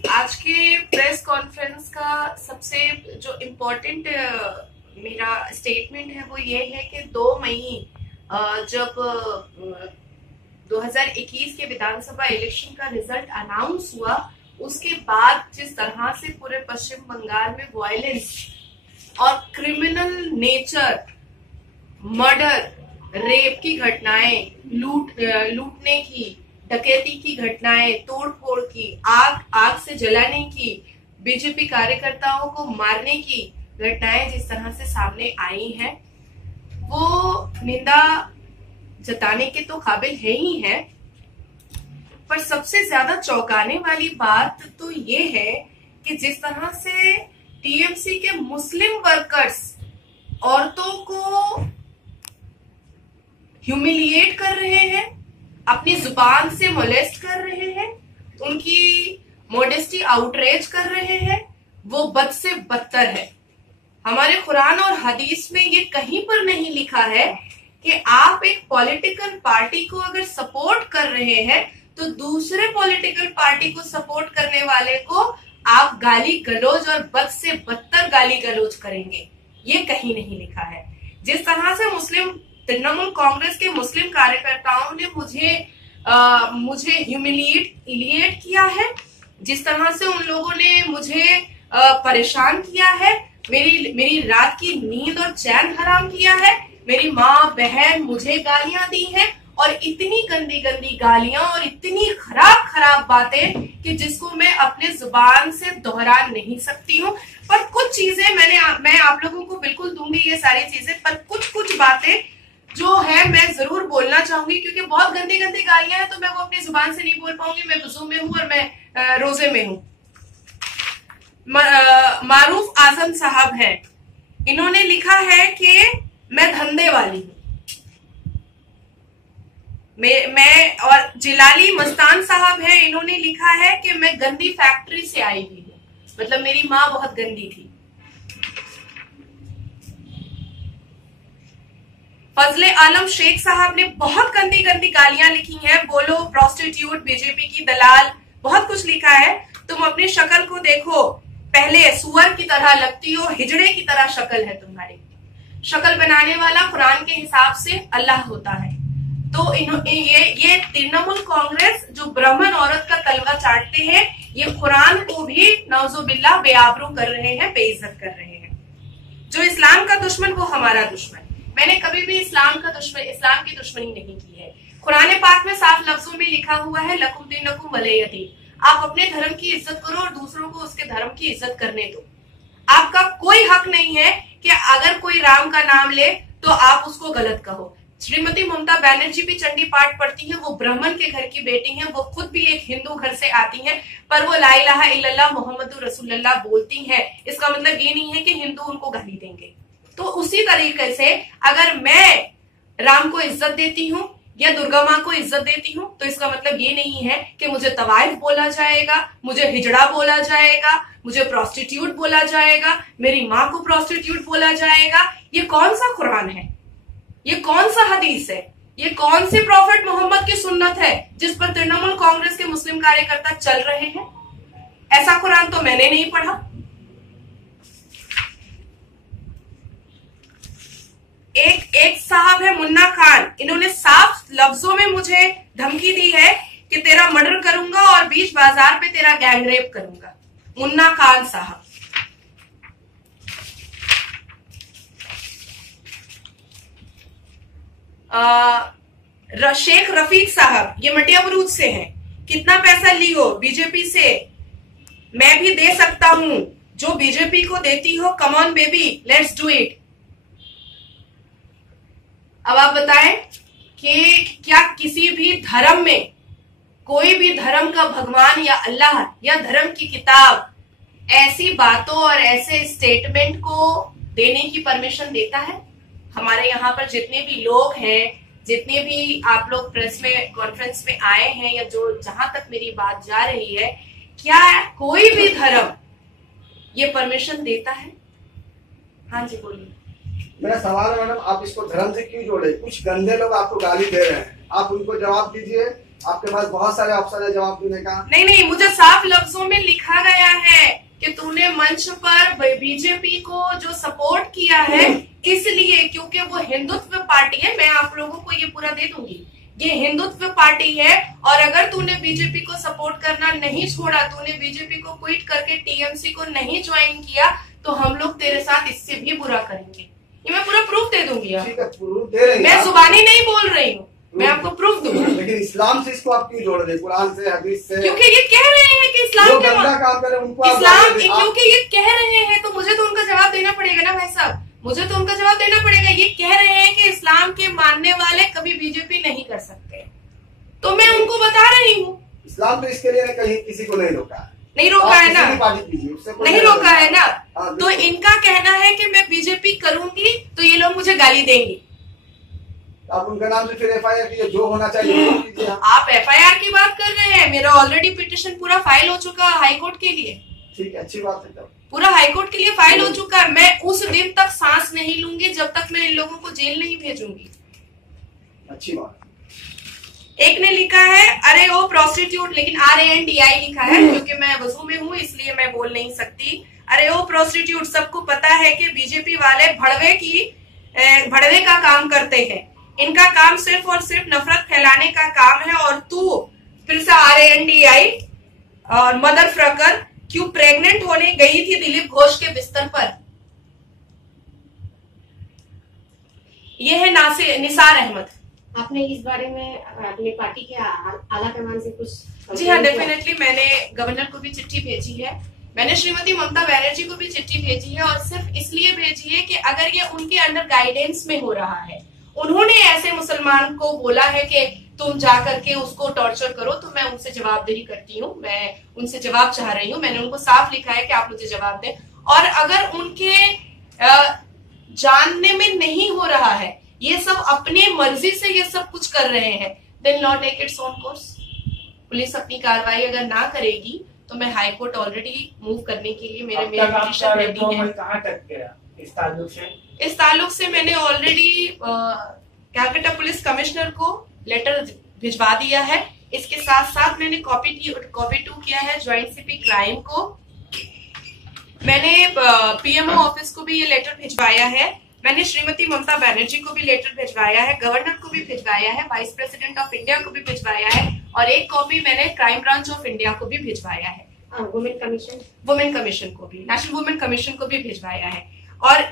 आज के press conference का सबसे जो इम्पोर्टेंट मेरा स्टेटमेंट है वो ये है कि 2 मई जब 2021 के विधानसभा इलेक्शन का रिजल्ट अनाउंस हुआ, उसके बाद जिस तरह से पूरे पश्चिम बंगाल में वायलेंस और क्रिमिनल नेचर, मर्डर, रेप की घटनाएं, लूटने की, डकैती की घटनाएं, तोड़फोड़ की, आग से जलाने की, बीजेपी कार्यकर्ताओं को मारने की घटनाएं जिस तरह से सामने आई हैं, वो निंदा जताने के तो काबिल है ही है। पर सबसे ज्यादा चौंकाने वाली बात तो ये है कि जिस तरह से टीएमसी के मुस्लिम वर्कर्स औरतों को ह्यूमिलिएट कर रहे हैं, अपनी जुबान से मोलेस्ट कर रहे हैं, उनकी मोडेस्टी आउटरेज कर रहे हैं, वो बद से बदतर है। हमारे कुरान और हदीस में ये कहीं पर नहीं लिखा है कि आप एक पॉलिटिकल पार्टी को अगर सपोर्ट कर रहे हैं तो दूसरे पॉलिटिकल पार्टी को सपोर्ट करने वाले को आप गाली गलौज और बद से बदतर गाली गलौज करेंगे। ये कहीं नहीं लिखा है। जिस तरह से तृणमूल कांग्रेस के मुस्लिम कार्यकर्ताओं ने मुझे ह्यूमिलिएट किया है, जिस तरह से उन लोगों ने मुझे परेशान किया है, मेरी रात की नींद और चैन हराम किया है, मेरी माँ बहन मुझे गालियां दी हैं, और इतनी गंदी गंदी गालियां और इतनी खराब खराब बातें कि जिसको मैं अपने जुबान से दोहरा नहीं सकती हूँ। पर कुछ चीजें मैं आप लोगों को बिल्कुल दूंगी ये सारी चीजें, पर कुछ बातें जो है मैं जरूर बोलना चाहूंगी, क्योंकि बहुत गंदी गंदी गालियां हैं तो मैं वो अपनी जुबान से नहीं बोल पाऊंगी। मैं वुजू में हूं और मैं रोजे में हूं। मारूफ आजम साहब हैं, इन्होंने लिखा है कि मैं धंधे वाली हूं। मैं और जिलाली मस्तान साहब हैं, इन्होंने लिखा है कि मैं गंदी फैक्ट्री से आई हुई हूं, मतलब मेरी माँ बहुत गंदी थी। फजले आलम शेख साहब ने बहुत गंदी गंदी गालियां लिखी हैं, बोलो प्रोस्टिट्यूट, बीजेपी की दलाल, बहुत कुछ लिखा है। तुम अपनी शक्ल को देखो, पहले सुअर की तरह लगती हो, हिजड़े की तरह शक्ल है तुम्हारी। शक्ल बनाने वाला कुरान के हिसाब से अल्लाह होता है। तो ये तृणमूल कांग्रेस जो ब्राह्मण औरत का तलवा चाटते हैं, ये कुरान को भी नौजुबिल्लाह बेआबरू कर रहे हैं, बेइज्जत कर रहे हैं। जो इस्लाम का दुश्मन वो हमारा दुश्मन। मैंने कभी भी इस्लाम की दुश्मनी नहीं की है। कुरान पाक में साफ लफ्जों में लिखा हुआ है, लकुम दीनुकुम वलिय दीन। आप अपने धर्म की इज्जत करो और दूसरों को उसके धर्म की इज्जत करने दो। आपका कोई हक नहीं है कि अगर कोई राम का नाम ले तो आप उसको गलत कहो। श्रीमती ममता बनर्जी भी चंडी पाठ पढ़ती हैं, वो ब्राह्मण के घर की बेटी हैं, वो खुद भी एक हिंदू घर से आती हैं, पर वो ला इलाहा इल्लल्लाह मुहम्मदुर रसूलुल्लाह बोलती हैं। इसका मतलब ये नहीं है कि हिंदू उनको गाली देंगे। तो उसी तरीके से अगर मैं राम को इज्जत देती हूँ या दुर्गा माँ को इज्जत देती हूँ, तो इसका मतलब ये नहीं है कि मुझे तवाइफ बोला जाएगा, मुझे हिजड़ा बोला जाएगा, मुझे प्रोस्टिट्यूट बोला जाएगा, मेरी माँ को प्रोस्टिट्यूट बोला जाएगा। ये कौन सा कुरान है? ये कौन सा हदीस है? ये कौन सी प्रॉफिट मोहम्मद की सुन्नत है जिस पर तृणमूल कांग्रेस के मुस्लिम कार्यकर्ता चल रहे हैं? ऐसा कुरान तो मैंने नहीं पढ़ा। एक साहब है मुन्ना खान, इन्होंने साफ लफ्जों में मुझे धमकी दी है कि तेरा मर्डर करूंगा और बीच बाजार पे तेरा गैंगरेप करूंगा। मुन्ना खान साहब। शेख रफीक साहब, ये मटिया बरूद से हैं, कितना पैसा ली हो बीजेपी से? मैं भी दे सकता हूं जो बीजेपी को देती हो। Come on baby, let's do it. अब आप बताएं कि क्या किसी भी धर्म में कोई भी धर्म का भगवान या अल्लाह या धर्म की किताब ऐसी बातों और ऐसे स्टेटमेंट को देने की परमिशन देता है? हमारे यहाँ पर जितने भी लोग हैं, जितने भी आप लोग प्रेस में कॉन्फ्रेंस में आए हैं, या जो जहां तक मेरी बात जा रही है, क्या कोई भी धर्म ये परमिशन देता है? हाँ जी बोलिए। मेरा सवाल है मैडम, आप इसको धर्म से क्यों जोड़े? कुछ गंदे लोग आपको गाली दे रहे हैं, आप उनको जवाब दीजिए। आपके पास बहुत सारे ऑप्शन है जवाब देने का। नहीं, मुझे साफ लफ्जों में लिखा मंच पर बीजेपी को जो सपोर्ट किया है, इसलिए क्योंकि वो हिंदुत्व पार्टी है। मैं आप लोगों को ये पूरा दे दूंगी, ये हिंदुत्व पार्टी है। और अगर तूने बीजेपी को सपोर्ट करना नहीं छोड़ा, तूने बीजेपी को क्विट करके टीएमसी को नहीं ज्वाइन किया, तो हम लोग तेरे साथ इससे भी बुरा करेंगे। ये मैं पूरा प्रूफ दे दूंगी। प्रूफ दे रहे हैं, मैं जुबानी नहीं बोल रही हूँ, मैं आपको प्रूफ दूंगी। लेकिन इस्लाम से इसको आप क्यों जोड़ रहे हैं, कुरान से, हदीस से? क्योंकि ये कह रहे हैं कि इस्लाम के काम करें उनको इस्लाम, क्योंकि ये कह रहे हैं तो मुझे तो उनका जवाब देना पड़ेगा ना भाई साहब, मुझे तो उनका जवाब देना पड़ेगा। ये कह रहे हैं कि इस्लाम के मानने वाले कभी बीजेपी नहीं कर सकते, तो मैं उनको बता रही हूँ। इस्लाम तो इसके लिए कहीं किसी को नहीं रोका नहीं रोका है ना, नहीं रोका है ना। तो इनका कहना है कि मैं बीजेपी करूंगी तो ये लोग मुझे गाली देंगे। आप उनका नाम से फिर एफआईआर कीजिए, जो होना चाहिए। आप एफआईआर की बात कर रहे हैं, मेरा ऑलरेडी पिटिशन पूरा फाइल हो चुका है हाईकोर्ट के लिए। ठीक है, अच्छी बात है, पूरा हाईकोर्ट के लिए फाइल हो चुका है। मैं उस दिन तक सांस नहीं लूंगी जब तक मैं इन लोगों को जेल नहीं भेजूंगी। अच्छी बात। एक ने लिखा है अरे ओ प्रोस्टिट्यूट, लेकिन RANDI लिखा है, क्योंकि मैं वजू में हूँ इसलिए मैं बोल नहीं सकती। अरे ओ प्रोस्टिट्यूट, सबको पता है कि बीजेपी वाले भड़वे का काम करते हैं। इनका काम सिर्फ और सिर्फ नफरत फैलाने का काम है। और तू फिर से RANDI और मदर फ्रकर क्यों प्रेग्नेंट होने गई थी दिलीप घोष के बिस्तर पर? ये है निसार अहमद। आपने इस बारे में अपनी पार्टी के आला कमान से कुछ? जी हाँ, डेफिनेटली मैंने गवर्नर को भी चिट्ठी भेजी है, मैंने श्रीमती ममता बनर्जी को भी चिट्ठी भेजी है। और सिर्फ इसलिए भेजी है कि अगर ये उनके अंडर गाइडेंस में हो रहा है, उन्होंने ऐसे मुसलमान को बोला है कि तुम जा करके उसको टॉर्चर करो, तो मैं उनसे जवाबदेही करती हूँ, मैं उनसे जवाब चाह रही हूँ। मैंने उनको साफ लिखा है कि आप मुझे जवाब दें। और अगर उनके जानने में नहीं हो रहा है, ये सब अपने मर्जी से ये सब कुछ कर रहे हैं, then law take its own course. Police अपनी कार्रवाई अगर ना करेगी तो मैं हाई कोर्ट ऑलरेडी मूव करने के लिए मेरे पिटीशन रेडी है। कहाँ तक गया इस ताल्लुक से? इस ताल्लुक से मैंने ऑलरेडी कैलकाटा पुलिस कमिश्नर को लेटर भिजवा दिया है। इसके साथ साथ मैंने कॉपी 2 किया है ज्वाइंट सीपी क्राइम को। मैंने PMO ऑफिस को भी ये लेटर भिजवाया है। मैंने श्रीमती ममता बनर्जी को भी लेटर भिजवाया है, गवर्नर को भी भिजवाया है, वाइस प्रेसिडेंट ऑफ इंडिया को भी भिजवाया है, और एक कॉपी मैंने क्राइम ब्रांच ऑफ इंडिया को भी भिजवाया है। वुमेन कमीशन को भी, नेशनल वुमेन कमीशन को भी भिजवाया है। और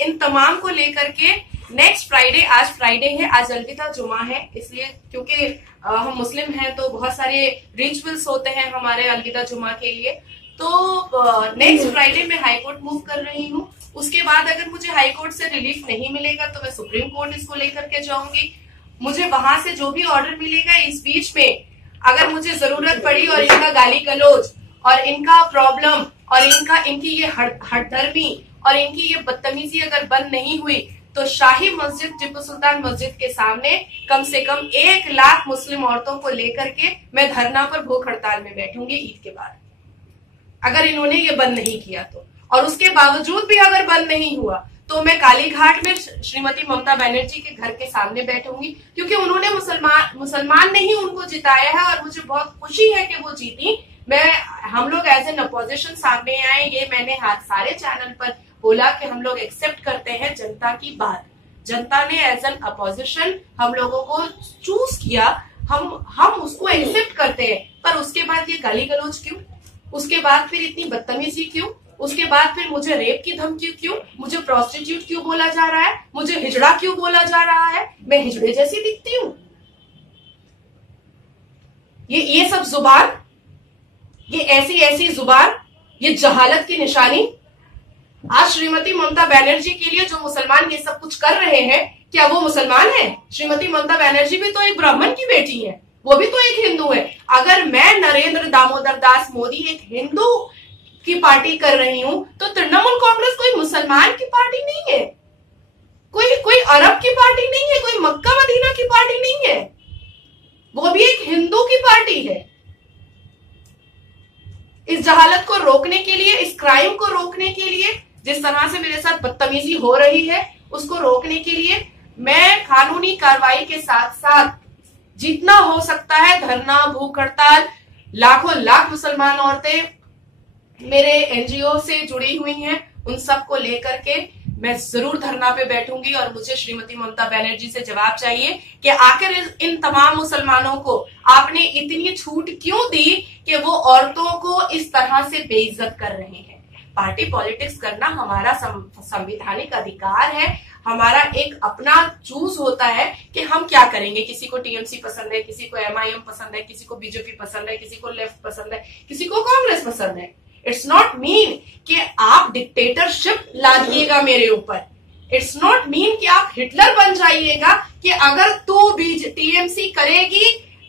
इन तमाम को लेकर के नेक्स्ट फ्राइडे, आज फ्राइडे है, आज अलविदा जुमा है, इसलिए क्योंकि हम मुस्लिम हैं तो बहुत सारे रिचुअल्स होते हैं हमारे अलविदा जुमा के लिए। तो नेक्स्ट फ्राइडे मैं हाईकोर्ट मूव कर रही हूँ। उसके बाद अगर मुझे हाईकोर्ट से रिलीफ नहीं मिलेगा तो मैं सुप्रीम कोर्ट इसको लेकर के जाऊंगी। मुझे वहां से जो भी ऑर्डर मिलेगा, इस बीच में अगर मुझे जरूरत पड़ी और इनका गाली गलौज और इनका प्रॉब्लम और इनकी ये हठधर्मी और इनकी ये बदतमीजी अगर बंद नहीं हुई तो शाही मस्जिद, टीपू सुल्तान मस्जिद के सामने कम से कम 1 लाख मुस्लिम औरतों को लेकर के मैं धरना पर भूख हड़ताल में बैठूंगी ईद के बाद, अगर इन्होंने ये बंद नहीं किया तो। और उसके बावजूद भी अगर बंद नहीं हुआ तो मैं कालीघाट में श्रीमती ममता बनर्जी के घर के सामने बैठूंगी, क्योंकि उन्होंने मुसलमान ने ही उनको जिताया है और मुझे बहुत खुशी है कि वो जीती। हम लोग एज एन अपोजिशन सामने आए, ये मैंने सारे चैनल पर बोला कि हम लोग एक्सेप्ट करते हैं जनता की बात। जनता ने एज एन अपोजिशन हम लोगों को चूज किया, हम उसको एक्सेप्ट करते हैं। पर उसके बाद ये गाली गलौज क्यों? उसके बाद फिर इतनी बदतमीजी क्यों? उसके बाद फिर मुझे रेप की धमकी क्यों? मुझे प्रोस्टिट्यूट क्यों बोला जा रहा है? मुझे हिजड़ा क्यों बोला जा रहा है? मैं हिजड़े जैसी दिखती हूँ? ये सब जुबान, ये ऐसी जुबान, ये जहालत की निशानी। आज श्रीमती ममता बनर्जी के लिए जो मुसलमान ये सब कुछ कर रहे हैं, क्या वो मुसलमान है? श्रीमती ममता बनर्जी भी तो एक ब्राह्मण की बेटी है, वो भी तो एक हिंदू है। अगर मैं नरेंद्र दामोदर दास मोदी एक हिंदू की पार्टी कर रही हूं तो तृणमूल कांग्रेस कोई मुसलमान की पार्टी नहीं है, कोई अरब की पार्टी नहीं है, कोई मक्का मदीना की पार्टी नहीं है, वो भी एक हिंदू की पार्टी है। इस जहालत को रोकने के लिए, इस क्राइम को रोकने के लिए, जिस तरह से मेरे साथ बदतमीजी हो रही है उसको रोकने के लिए मैं कानूनी कार्रवाई के साथ साथ जितना हो सकता है धरना, भूख हड़ताल, लाखों लाख मुसलमान औरतें मेरे एनजीओ से जुड़ी हुई हैं, उन सबको लेकर के मैं जरूर धरना पे बैठूंगी और मुझे श्रीमती ममता बनर्जी से जवाब चाहिए कि आखिर इन तमाम मुसलमानों को आपने इतनी छूट क्यों दी कि वो औरतों को इस तरह से बेइज्जत कर रहे हैं। पार्टी पॉलिटिक्स करना हमारा संवैधानिक अधिकार है, हमारा एक अपना चूज होता है कि हम क्या करेंगे। किसी को टीएमसी पसंद है, किसी को एमआईएम पसंद है, किसी को बीजेपी पसंद है, किसी को लेफ्ट पसंद है, किसी को कांग्रेस पसंद है। इट्स नॉट मीन कि आप डिक्टेटरशिप ला दिएगा मेरे ऊपर। इट्स नॉट मीन कि आप हिटलर बन जाइएगा कि अगर तू टीएमसी करेगी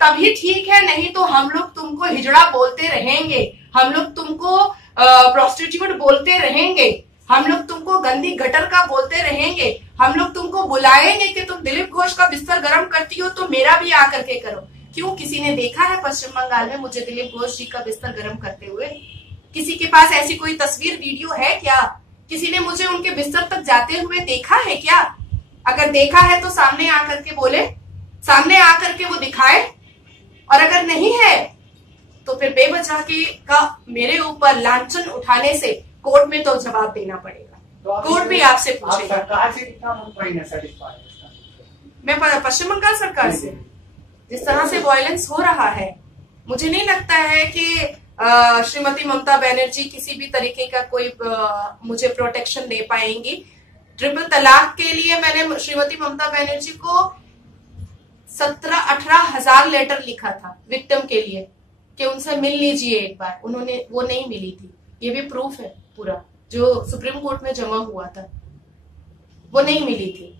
तभी ठीक है, नहीं तो हम लोग तुमको हिजड़ा बोलते रहेंगे, हम लोग तुमको प्रोस्टिट्यूट बोलते रहेंगे, हम लोग तुमको गंदी गटर का बोलते रहेंगे, हम लोग तुमको बुलाएंगे कि तुम दिलीप घोष का बिस्तर गर्म करती हो तो मेरा भी आकर के करो। क्यों, किसी ने देखा है पश्चिम बंगाल में मुझे दिलीप घोष जी का बिस्तर गर्म करते हुए? किसी के पास ऐसी कोई तस्वीर वीडियो है क्या? किसी ने मुझे उनके बिस्तर तक जाते हुए देखा है क्या? अगर देखा है तो सामने आकर के बोले, सामने आकर के वो दिखाए, और अगर नहीं है तो फिर बेवजह का मेरे ऊपर लांछन उठाने से कोर्ट में तो जवाब देना पड़ेगा। तो कोर्ट भी आपसे पूछेगा। सरकार से कितना मुतमईन है, सेटिस्फाइड? मैं पश्चिम बंगाल सरकार से जिस तरह से वायलेंस हो रहा है, मुझे नहीं लगता है कि श्रीमती ममता बनर्जी किसी भी तरीके का कोई मुझे प्रोटेक्शन दे पाएंगी। ट्रिपल तलाक के लिए मैंने श्रीमती ममता बनर्जी को 17-18 हजार लेटर लिखा था विक्टिम के लिए कि उनसे मिल लीजिए एक बार, उन्होंने वो नहीं मिली थी। ये भी प्रूफ है पूरा, जो सुप्रीम कोर्ट में जमा हुआ था, वो नहीं मिली थी।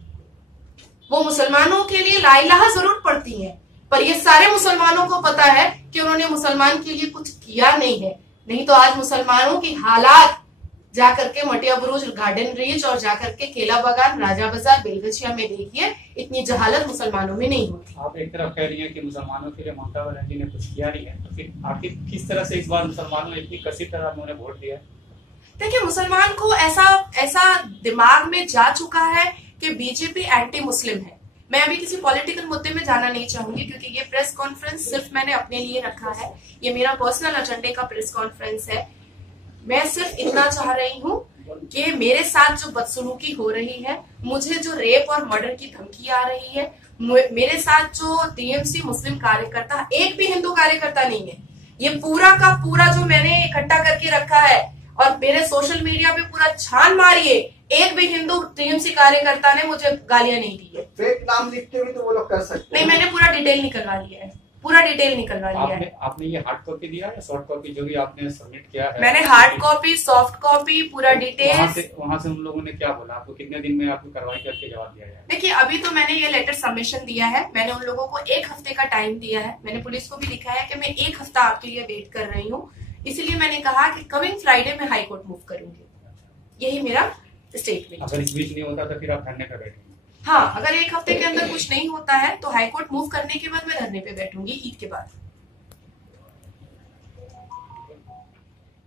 वो मुसलमानों के लिए ला इलाहा जरूर पड़ती है, पर ये सारे मुसलमानों को पता है कि उन्होंने मुसलमान के लिए कुछ किया नहीं है। नहीं तो आज मुसलमानों की हालात जाकर के मटिया बुरुज, गार्डन रीच और जाकर के केला बागान, राजा बाजार, बेलगछिया में देखिए, इतनी जहालत मुसलमानों में नहीं होती। आप एक तरफ कह रही हैं कि मुसलमानों के लिए ममता बनर्जी ने कुछ किया नहीं है, तो फिर आखिर किस तरह से इस बार मुसलमानों ने इतनी कसी तरह उन्होंने वोट दिया? देखिए, मुसलमान को ऐसा दिमाग में जा चुका है कि बीजेपी एंटी मुस्लिम है। मैं अभी किसी पॉलिटिकल मुद्दे में जाना नहीं चाहूंगी क्योंकि ये प्रेस कॉन्फ्रेंस सिर्फ मैंने अपने लिए रखा है, ये मेरा पर्सनल एजेंडे का प्रेस कॉन्फ्रेंस है। मैं सिर्फ इतना चाह रही हूँ कि मेरे साथ जो बदसलूकी हो रही है, मुझे जो रेप और मर्डर की धमकी आ रही है, मेरे साथ जो टीएमसी मुस्लिम कार्यकर्ता, एक भी हिंदू कार्यकर्ता नहीं है, ये पूरा का पूरा जो मैंने इकट्ठा करके रखा है, और मेरे सोशल मीडिया पे पूरा छान मारिए, एक भी हिंदू टीएमसी कार्यकर्ता ने मुझे गालियां नहीं दी है। फेक नाम लिखते हुए तो वो लोग कर सकते नहीं, मैंने पूरा डिटेल निकलवा लिया है, पूरा डिटेल निकलवा लिया है। आपने ये हार्ड कॉपी दिया या सॉफ्ट कॉपी, जो भी आपने सबमिट किया है? मैंने हार्ड कॉपी, सॉफ्ट कॉपी, पूरा डिटेल। वहाँ से उन लोगों ने क्या बोला आपको? कितने दिन में आपको कार्रवाई करके जवाब दिया जाए? देखिए, अभी तो मैंने ये लेटर सबमिशन दिया है, मैंने उन लोगों को 1 हफ्ते का टाइम दिया है। मैंने पुलिस को भी लिखा है कि मैं 1 हफ्ता आपके लिए वेट कर रही हूँ, इसलिए मैंने कहा कि कमिंग फ्राइडे में हाई कोर्ट मूव करूंगी। यही मेरा स्टेटमेंट। अगर इस बीच नहीं होता तो फिर आप धरने पर बैठेंगे? हाँ, अगर 1 हफ्ते के अंदर कुछ नहीं होता है तो हाई कोर्ट मूव करने के बाद मैं धरने पे बैठूंगी ईद के बाद।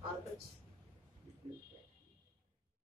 और कुछ